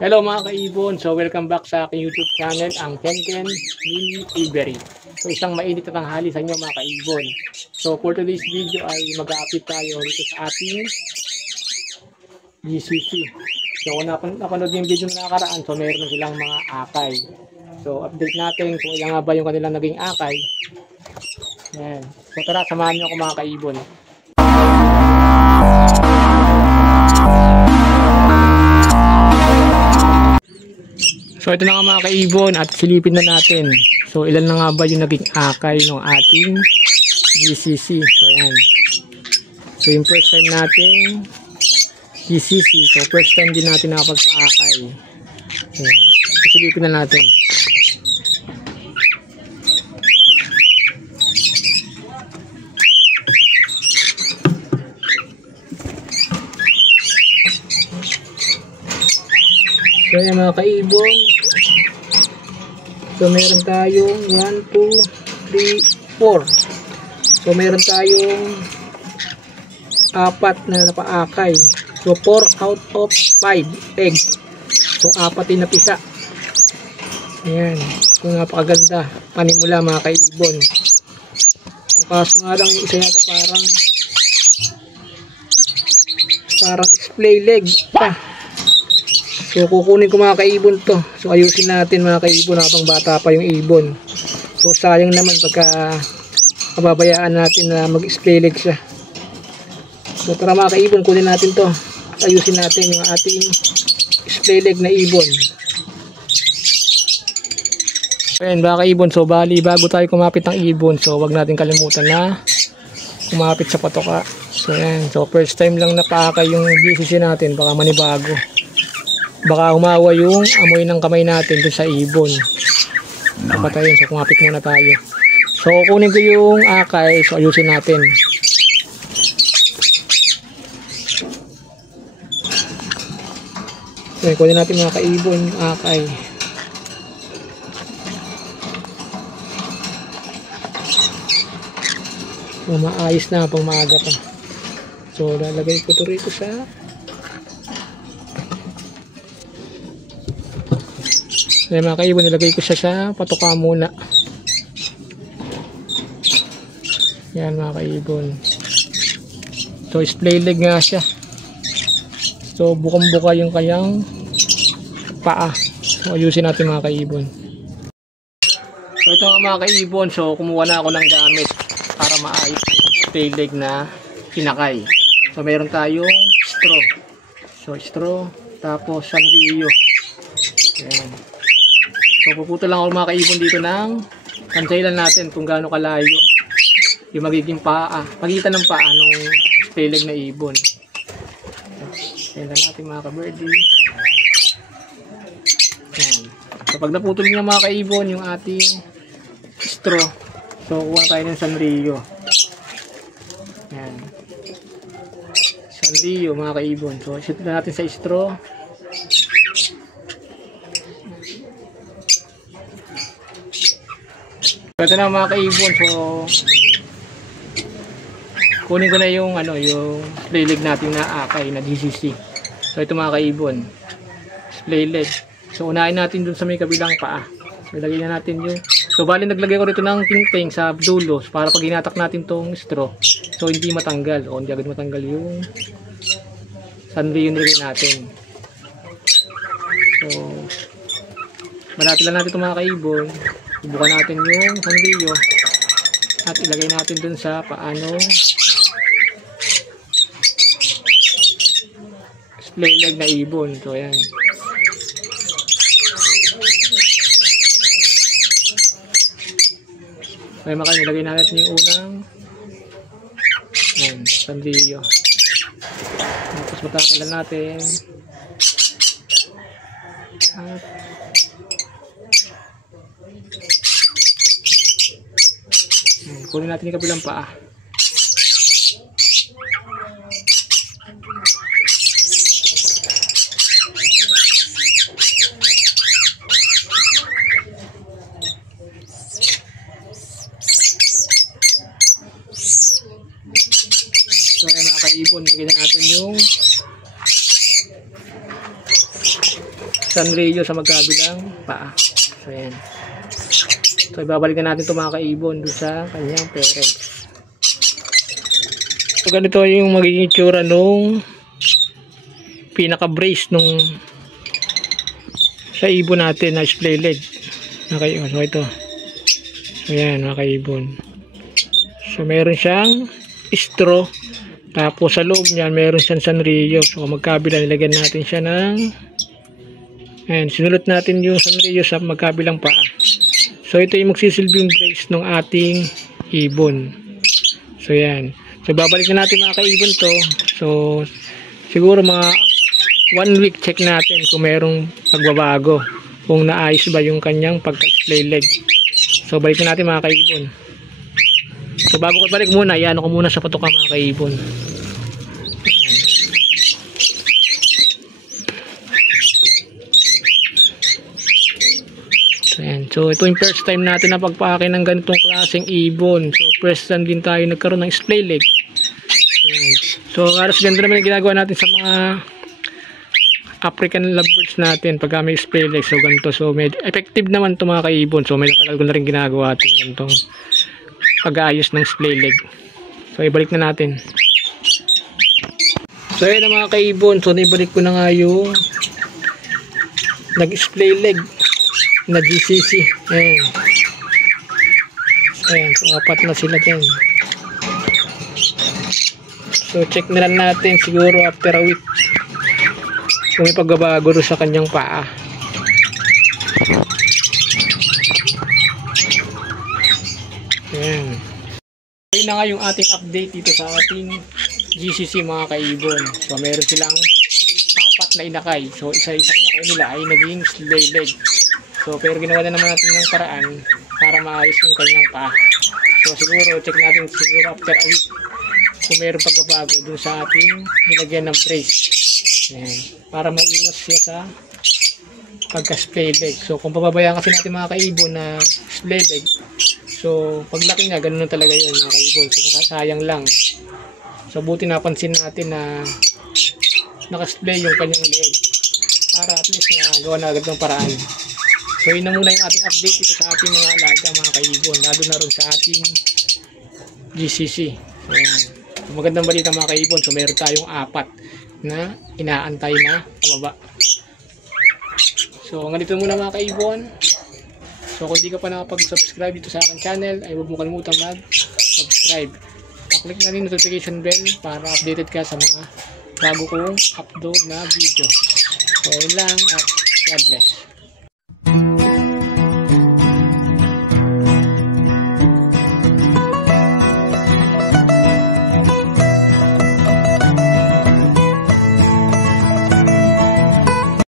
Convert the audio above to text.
Hello mga kaibon, so welcome back sa aking YouTube channel, ang Kenken Mini Aviary. So isang mainit na tanghali sa inyo mga kaibon. So for today's video ay mag-a-update tayo dito sa ating GCC. So kung napanood yung video na nakaraan, so meron silang mga akay. So update natin kung ilan nga ba yung kanilang naging akay. Ayan. So tara, samahan nyo ako mga kaibon. So ito na nga mga kaibon at silipin na natin. So ilan na nga ba yung naging akay ng ating GCC. So ayan. So yung first time natin GCC. So first time din natin nakapagpa-akay. Ayan. So silipin na natin. So ayan mga kaibon. So meron tayong 1, 2, 3, 4. So meron tayong 4 na napaakay. So 4 out of 5 eggs. So 4 din napisa. Ayan. So napakaganda. Panimula mga kaibon. So kaso nga lang yung isa yata parang display leg pa. So kukunin ko mga kaibon to. So ayusin natin mga kaibon habang bata pa yung ibon. So sayang naman pagka mababayaan natin na mag-display leg siya. So tara mga kaibon, kunin natin to. Ayusin natin yung ating display leg na ibon. Ayan mga kaibon, so bali bago tayo kumapit ng ibon, so wag natin kalimutan na kumapit sa patoka. So ayan, so first time lang napaakay yung GCC natin, baka manibago. Baka humawa yung amoy ng kamay natin dun sa ibon. Napatayin. So kumapit muna tayo. So kunin ko yung akay. So ayusin natin. So kunin natin mga kaibon yung akay. So maayos na pang maaga pa. So lalagay ko ito rito sa Ayan mga kaibon, nilagay ko siya sa patoka muna. Ayan mga kaibon. So display leg nga siya. So bukang-buka yung kanyang paa. So ayusin natin mga kaibon. So ito nga mga kaibon, so kumuha na ako ng gamit para maayos yung display leg na pinakay. So meron tayong straw. So straw, tapos sanrio. Ayan. So puputo lang ako mga kaibon dito ng tansailan natin kung gaano kalayo yung magiging paa, pagitan ng paa ng display leg na ibon. Ayan lang natin mga ka-birdie. Ayan. So pag naputol niya mga kaibon yung ating straw, so kuha tayo ng sanrio. Ayan. Sanrio mga kaibon. So isit na natin sa straw. Ito na mga kaibon, so kunin ko na yung yung display leg natin na akay na GCC. So ito mga kaibon, display leg. So unahin natin dun sa may kabilang paa. So ilagay na natin yung, so bali naglagay ko rito ng tingting sa dulo para pag hinatak natin tong straw, so hindi matanggal o hindi agad matanggal yung sanrio yung nilagay natin. So malati lang natin ito mga kaibon. Subukan natin yung sanrio at ilagay natin dun sa paano display leg na ibon. So ayan. Kaya maka nilagay natin yung unang sanrio. Tapos matakilan natin at kunin natin yung kabilang paa. So ayan mga kaibon, lagyan na natin yung Sanrio sa magkabilang paa. So ayan. So ibabalikan natin ito mga kaibon doon sa kanyang parents. So ganito yung magiging itsura nung pinaka brace nung sa ibon natin na splay leg. Okay, so ito. So ayan mga kaibon. So meron siyang straw. Tapos sa loob niyan meron siyang Sanrio. So magkabila nilagyan natin siya ng ayan, sinulot natin yung Sanrio sa magkabilang paa. So ito yung magsisilbing brace ng ating ibon. So yan. So babalik na natin mga kaibon to. So siguro mga 1 week check natin kung merong pagbabago. Kung naayos ba yung kanyang pagka-splay leg. So balikin natin mga kaibon. So bago ko balik muna, iyan ko muna sa patuka mga kaibon. So, ayan. So ito yung first time natin na pagpake ng ganitong klaseng ibon. So first time din tayo nagkaroon ng splay leg. So halos ganda naman yung ginagawa natin sa mga African lovebirds natin pagka may splay leg. So ganito. So medyo effective naman ito mga kaibon. So medyo tagal ko na rin ginagawa natin ganitong pag-aayos ng splay leg. So ibalik na natin. So ayan na mga kaibon. So naibalik ko na nga yung nag-splay leg na GCC. Ayan. Ayan. So 4 na sila din. So check na lang natin siguro after a week kung may pagbabago sa kanyang paa. Ayan. Ayun na nga yung ating update dito sa ating GCC mga kaibon. So meron silang 4 na inakay. So isa-isa inakay nila ay naging splay leg. So pero ginawa na naman natin ng paraan para maayos yung kanyang paa. So siguro check natin siguro after a week kung meron pagbabago dun sa ating nilagyan ng brace. Ayan. Para maiwas siya sa pagka-splay leg. So kung pababayaan kasi natin mga kaibon na splay leg, so paglaki nga ganun talaga yun mga kaibon. So masasayang lang. So buti napansin natin na naka-splay yung kanyang leg para at least na gawa na agad ng paraan. So yun na muna yung ating update ito sa ating mga alaga mga kaibon, lalo na rin sa ating GCC. So, magandang balita mga kaibon. So meron tayong 4 na inaantay na pababa. So hanggang dito muna mga kaibon. So kung di ka pa nakapag-subscribe dito sa aking channel, ay huwag mo kalimutan mag-subscribe. Pa-click na rin notification bell para updated ka sa mga bago kong upload na video. So yun lang at God bless.